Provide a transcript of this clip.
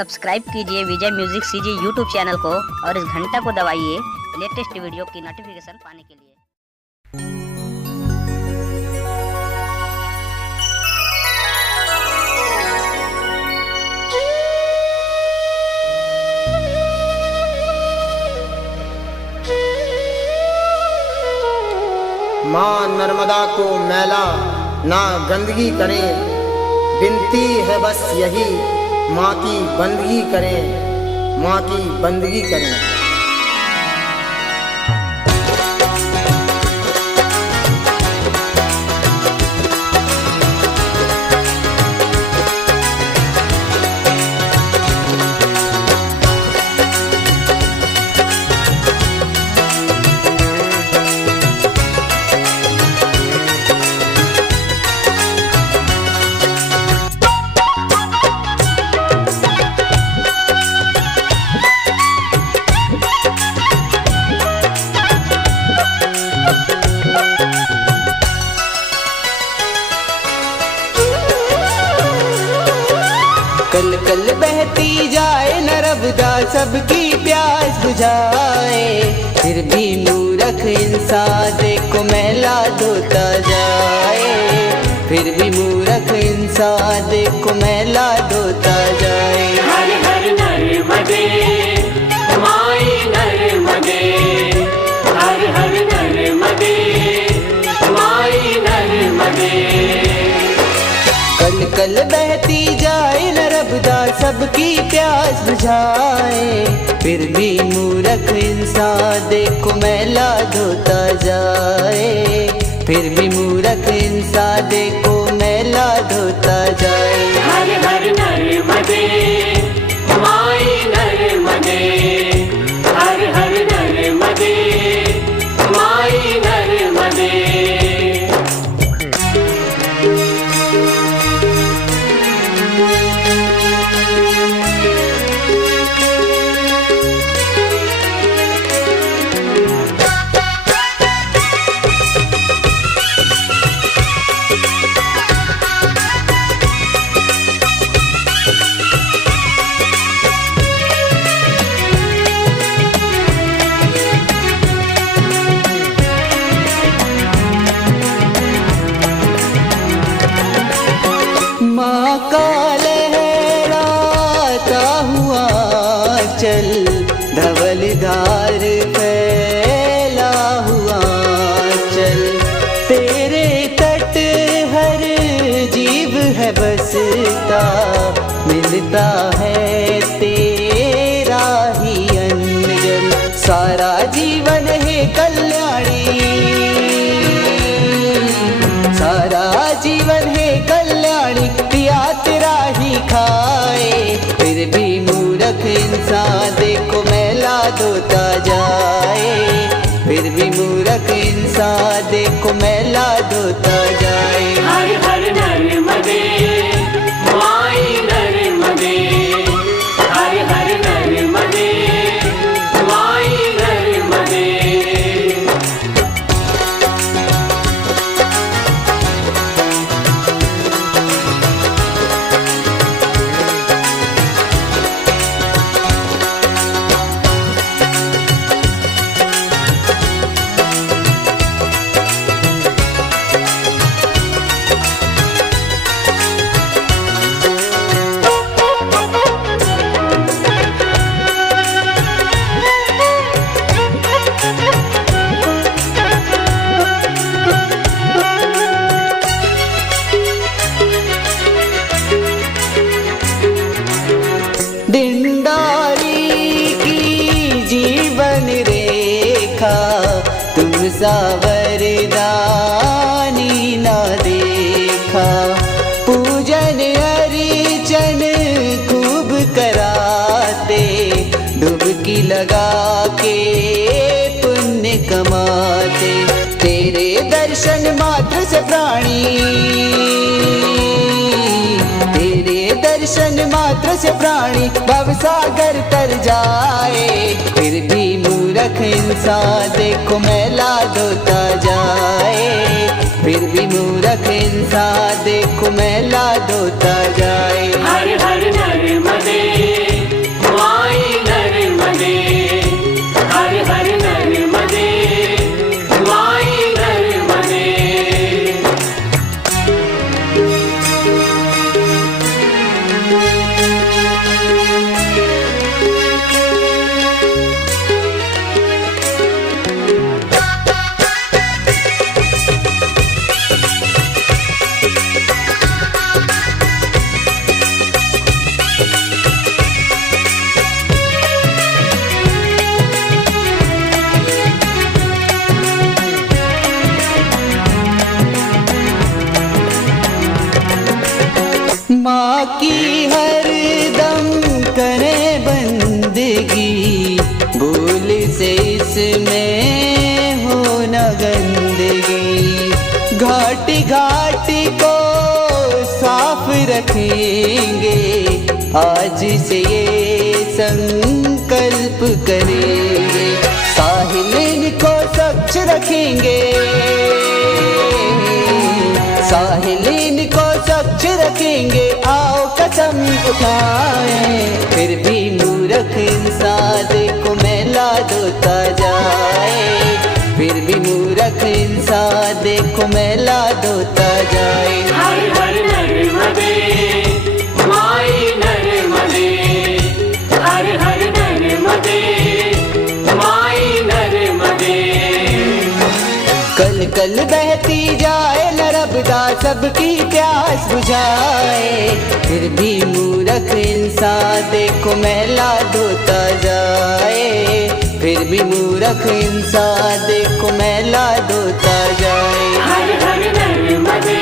सब्सक्राइब कीजिए विजय music CG YouTube channel को और इस घंटा को दबाइए लेटेस्ट वीडियो की नोटिफिकेशन पाने के लिए। माँ नर्मदा को मैला ना गंदगी करें, विनती है बस यही माँ की बंदगी करें, माँ की बंदगी करें। कल कल बहती जाए नर्मदा सबकी प्यास बुझाए, फिर भी मूर्ख इंसान देखो मैला धोता जाए, फिर भी मूर्ख इंसान देखो मैला धोता जाए। हर हर नर्मदे माई नर्मदे, हर हर नर्मदे माई नर्मदे। कल कल बहती जाए नर्मदा सबकी प्यास बुझाए, फिर भी मूर्ख इंसान देखो मैला धोता जाए, फिर भी मूर्ख इंसान देखो मैला धोता जाए। हर हर नर्मदे माई नर्मदे, हर हर नर्मदे माई नर्मदे। माँ का लहराता हुआ चल, धवलधार फैला हुआ चल, तेरे तट हर जीव है बसता, मिलता है तेरा ही अन्न जल, सारा जीवन है कल्याणी, सारा जीवन है कल्याणी, पिया तेरा ही खाए, फिर भी मूर्ख इंसान देखो मैला धोता जाए, फिर भी मूर्ख इंसान देखो मैला धोता जाए। हर हर नर्मदे माई नर्मदे, हर हर नर्मदे माई नर्मदे। दिनदारी की जीवन रेखा, तुम सा वरदानी ना देखा, पूजन अर्चन खूब कराते, डुबकी लगा के पुण्य कमाते, तेरे दर्शन मात्र से प्राणी, तेरे दर्शन मात्र से प्राणी भवसागर तर जाए, फिर भी मूर्ख इंसान देखो मैला धोता जाए, फिर भी मूर्ख इंसान देखो मैला धोता जाए। हर हर नर्मदे में हो न गंदगी, घाटी घाटी को साफ रखेंगे, आज से ये संकल्प करेंगे। साहिल को स्वच्छ रखेंगे, साहिल को स्वच्छ रखेंगे, आओ कसम उठाएं। फिर भी मूर्ख इंसान देखो मैला धोता जाए, फिर भी मूर्ख इंसान देखो मैला धोता जाए। हर हर नर्मदे माई नर्मदे, हर हर नर्मदे माई नर्मदे। कल कल बहती जाए नर्मदा सबकी प्यास बुझाए, फिर भी मूर्ख इंसान देखो मैला धोता जाए, फिर भी मूर्ख इंसान देखो मैला धोता जाए। हर हर नर्मदे